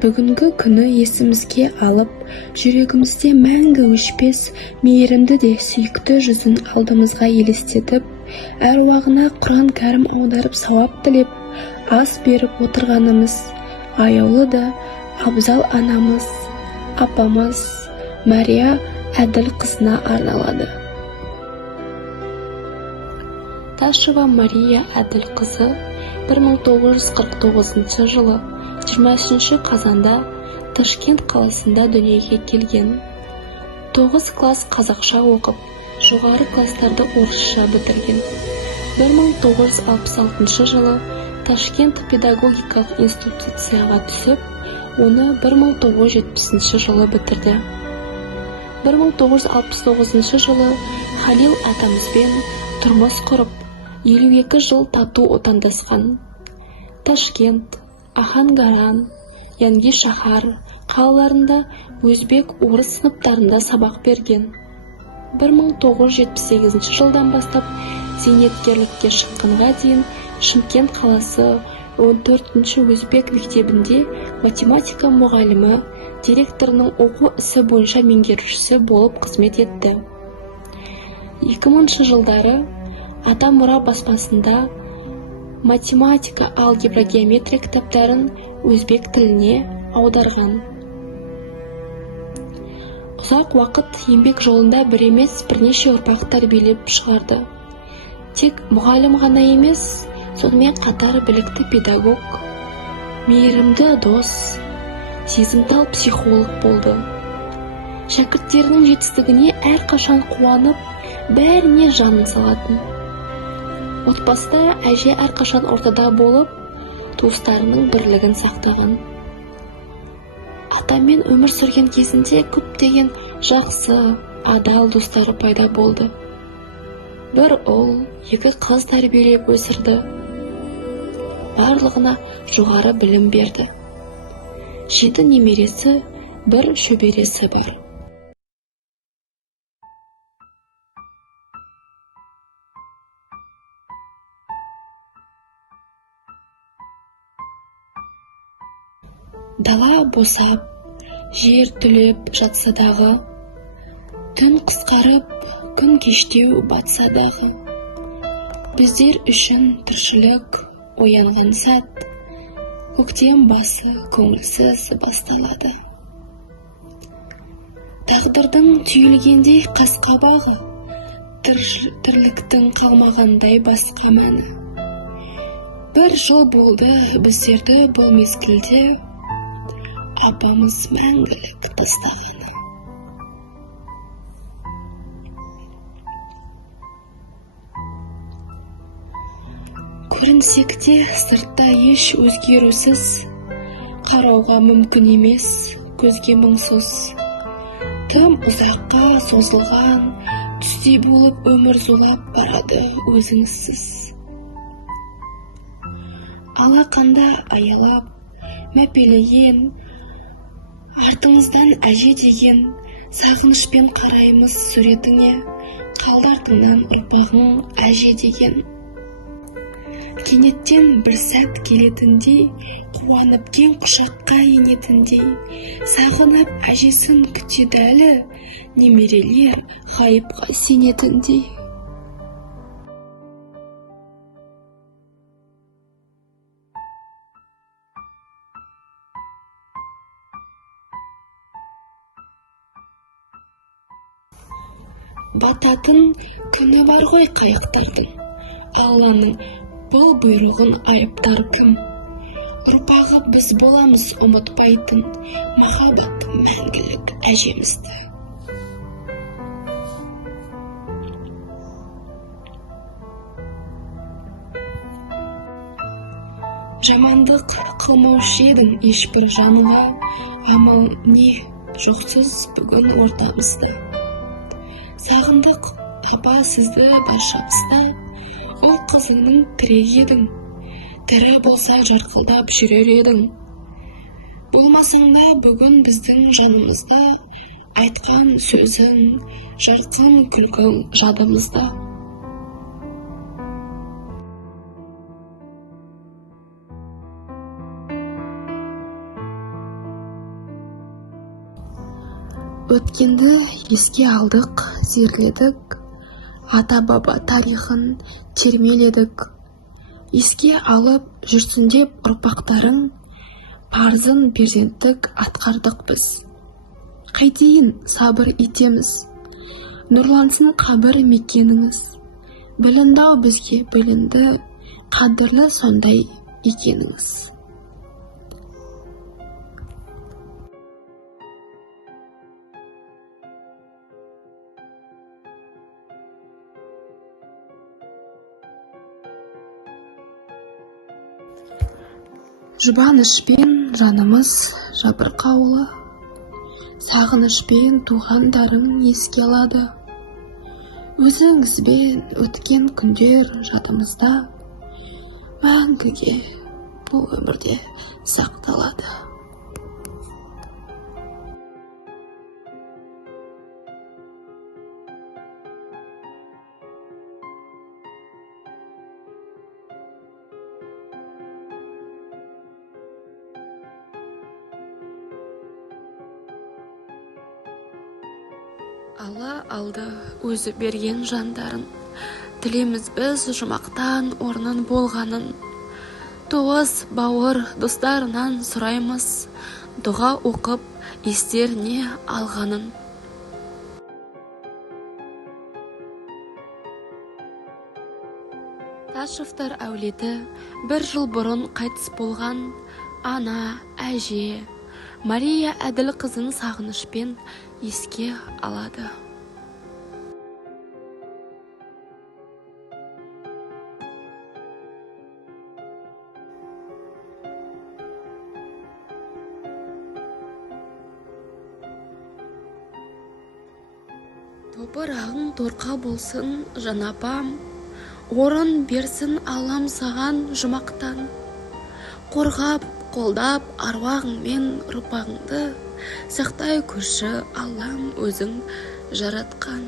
бүгінгі күні есімізге алып, жүрегімізде мәңгі өшпес, мейірімді де сүйікті жүзін алдымызға елестетіп, әруағына Құран кәрім аударып сауап тілеп, ас беріп отырғанымыз, аяулы да абзал анамыз, апамыз Мария Әділ қызына арналады. Ташева Мария Әділ қызы 1949 жылы 23 қазанда Ташкент қаласында дүниеге келген. 9 класс қазақша оқып, жоғары кластарды орысша бітірген. 1966 жылы Ташкент педагогикалық институцияға түсіп, оны 1970 жылы бітірді. 1969 жылы Халил атамызбен тұрмыс құрып, 52 жыл тату отандасқан. Ташкент, Ахангаран, Янги шахар қалаларында өзбек, орыс сыныптарында сабақ берген. 1978 жылдан бастап зейнеткерлікке шыққанға дейін Шымкент қаласы 14-ші өзбек мектебінде математика мұғалімі, директорының оқу ісі бойынша меңгерушісі болып қызмет етті. 2000 жылдары Ата мұра баспасында математика, алгебра, геометрия кітаптарын өзбек тіліне аударған. Ұзақ уақыт еңбек жолында бір емес, бірнеше ұрпақ тәрбиелеп шығарды. Тек мұғалім ғана емес, сонымен қатар білікті педагог, мейірімді дос, сезімтал психолог болды. Шәкірттерінің жетістігіне әрқашан қуанып, бәріне жанын салатын. Отбасыда әже әрқашан ортада болып, туыстарының бірлігін сақтаған. Атамен өмір сүрген кезінде көптеген жақсы, адал достары пайда болды. Бір ұл, 2 қыз тәрбиелеп өсірді. Барлығына жоғары білім берді. 7 немересі, 1 шөбересі бар. Дала босап, жер түлеп жатса дағы, түн қысқарып, күн кештеу батса дағы, біздер үшін тіршілік оянған сәт, көктем басы көңілсіз басталады. Тағдырдың түйілгендей қасқа бағы, тірліктің қалмағандай басқа мәні. Бір жыл болды біздерді бұл мезгілде, апамыз мәңгілік тастағаны. Көрінсек те сыртта еш өзгерусіз, қарауға мүмкін емес, көзге мұңсыз. Тым ұзаққа созылған, түстей болып өмір зулап барады өзіңізсіз. Алақанда аялап, мәпелеген, артыңыздан әже деген, сағынышпен қараймыз суретіңе, қалды артыңнан ұрпағың әже деген. Кенеттен бір сәт келетіндей, қуанып кең құшаққа енетіндей, сағынып әжесін күтеді әлі, немерелер ғайыпқа сенетіндей. Бататын күні бар ғой қайықтардың, Алланың бұл бұйрығын айыптар кім? Ұрпағы біз боламыз ұмытпайтын, махаббат мәңгілік әжемізді. Жамандық қылмаушы едің ешбір жанға, амал не жоқсыз бүгін ортамызда. Сағындық апа сізді баршамызда, ол қызыңның тірек едің, тірі болса жарқылдап жүрер едің. Болмасаң да бүгін біздің жанымызда, айтқан сөзің, жарқын күлкің жадымызда. Өткенді еске алдық, зерледік, ата-баба тарихын термеледік. Еске алып жүрсін деп ұрпақтарың, парызын перзенттік атқардық біз. Қайтейін сабыр етеміз, нұрлансын қабір мекеніңіз. Білінді-ау бізге білінді, қадірлі сондай екеніңіз. Жұбанышпен жанымыз жабырқаулы, сағынышпен туғандарың еске алады. Өзіңізбен өткен күндер жадымызда, мәңгіге бұл өмірде сақталады. Алла алды өзі берген жандарын, тілеміз біз жұмақтан орнын болғанын. Туыс бауыр достарынан сұраймыз, дұға оқып естеріне алғанын. Ташевтар әулеті бір жыл бұрын қайтыс болған ана, әже, Мария әділ қызын сағынышпен еске алады. Топырағың торқа болсын, жан апам, орын берсін алам саған жұмақтан. Қорғап, қолдап аруағыңмен ұрпағыңды, сақтай көрші Аллам өзің жаратқан.